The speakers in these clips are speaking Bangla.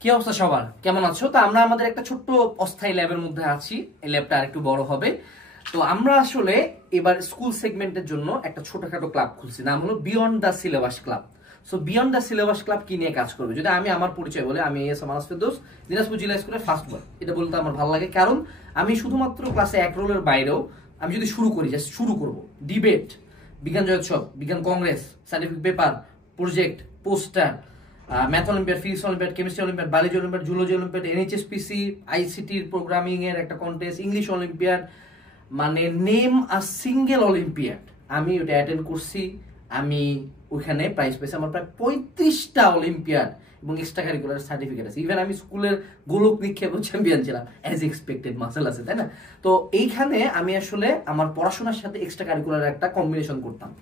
কি অবস্থা সবার, কেমন আছো? তো আমরা আমাদের একটা ছোট্ট অস্থায়ী ল্যাবের মধ্যে আছি। এই ল্যাবটা আরেকটু বড় হবে। তো আমরা আসলে এবার স্কুল সেগমেন্টের জন্য একটা ছোটখাটো ক্লাব খুলছি, নাম হলো beyond the syllabus club. So beyond the syllabus club কি নিয়ে কাজ করবে? যদি আমি আমার পরিচয় বলে, আমি এস এম আনাস ফেরদৌস, দিনাজপুর জেলা স্কুলের ফার্স্ট বয়। এটা বলতে আমার ভালো লাগে, কারণ আমি শুধুমাত্র ক্লাসে এক রোলের বাইরেও আমি যদি শুরু করি, জাস্ট শুরু করবো, ডিবেট, বিজ্ঞান জয়োৎসব, বিজ্ঞান congress, scientific paper, project, poster, math olympiad, physics olympiad, chemistry olympiad, biology olympiad, zoology olympiad, NHSPC, আইসিটির প্রোগ্রামিং এর একটা কন্টেস্ট, ইংলিশ অলিম্পিয়াড, মানে নেম আ সিঙ্গেল অলিম্পিয়াড আমি ওটা অ্যাটেন্ড করছি। আমি ওইখানে প্রাইজ পেয়েছি, আমার প্রায় 35টা অলিম্পিয়াড এবং এক্সট্রা কারিকুলার সার্টিফিকেট আছে। ইভেন আমি স্কুলের গোলক নিক্ষেপ চ্যাম্পিয়ন ছিলাম, অ্যাজ এক্সপেক্টেড, মাসেল আছে, তাই না? তো এইখানে আমি আসলে আমার পড়াশোনার সাথে এক্সট্রা কারিকুলার একটা কম্বিনেশন করতাম,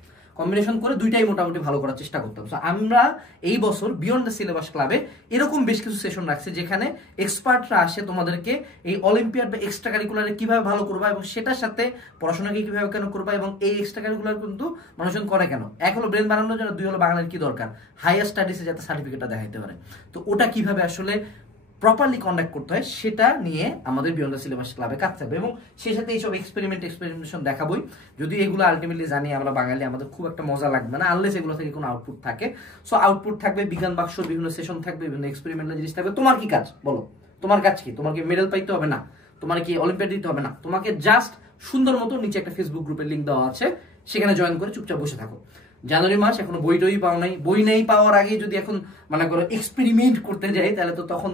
কম্বিনেশন করে দুইটাই মোটামুটি ভালো করার চেষ্টা করতাম। সো আমরা এই বছর বিয়ন্ড দ্য সিলেবাস ক্লাবে এরকম বেশ কিছু সেশন রাখছি, যেখানে এক্সপার্টরা আসে তোমাদেরকে এই অলিম্পিয়াড বা এক্সট্রা কারিকুলারে কিভাবে ভালো করবা এবং সেটার সাথে পড়াশোনাকে কিভাবে কেন করবা, এবং এই এক্সট্রা কারিকুলার কিন্তু মানুষজন করে কেন, এক হলো ব্রেন বানানোর জন্য, দুই হলো বাংলার কি দরকার, হায়ার স্টাডিজে যাতে সার্টিফিকেটটা দেখাইতে পারে। তো ওটা কিভাবে আসলে প্রপারলি কন্ডাক্ট করতে হয় সেটা নিয়ে আমাদের বিয়ন্ড দ্য সিলেবাস ক্লাবে কাজ থাকবে, এবং সেই সাথে এইসব এক্সপেরিমেন্টেশন দেখাবোই। যদি এগুলো আলটিমেটলি জানি আমরা বাঙালি, আমাদের খুব একটা মজা লাগবে না আনলেস এগুলো থেকে কোনো আউটপুট থাকে। সো আউটপুট থাকবে, বিজ্ঞান বাক্সর বিভিন্ন সেশন থাকবে, বিভিন্ন এক্সপেরিমেন্টাল জিনিস থাকবে। তোমার কি কাজ বলো? তোমার কাজ কি? তোমার কি মেডেল পাইতে হবে না, তোমার কি অলিম্পিয়াড দিতে হবে না, তোমাকে জাস্ট সুন্দর মতো নিচে একটা ফেসবুক গ্রুপের লিঙ্ক দেওয়া আছে, সেখানে জয়েন করে চুপচাপ বসে থাকো। জানুয়ারি মাস, এখনো বই টই পাও নাই, বই নেই পাওয়ার আগে যদি এখন মনে করো এক্সপেরিমেন্ট করতে যাই, তাহলে তো তখন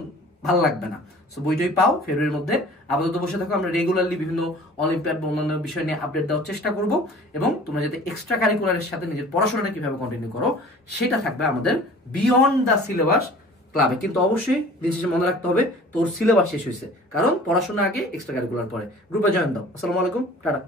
ভালো লাগবে না। সো বইটই পাও ফেব্রুয়ারির মধ্যে, আপাতত বসে থাকো। আমরা রেগুলারলি বিভিন্ন অলিম্পিয়াড বা অন্যান্য বিষয় নিয়ে আপডেট দেওয়ার চেষ্টা করব, এবং তোমরা যাতে এক্সট্রা কারিকুলারের সাথে নিজের পড়াশোনাটা কিভাবে কন্টিনিউ করো সেটা থাকবে আমাদের বিয়ন্ড দ্য সিলেবাস ক্লাবে। কিন্তু অবশ্যই দিন শেষে মনে রাখতে হবে তোর সিলেবাস শেষ হয়েছে, কারণ পড়াশোনা আগে, এক্সট্রা কারিকুলার পরে। গ্রুপে জয়েন দাও। আসসালামু আলাইকুম, টাটা।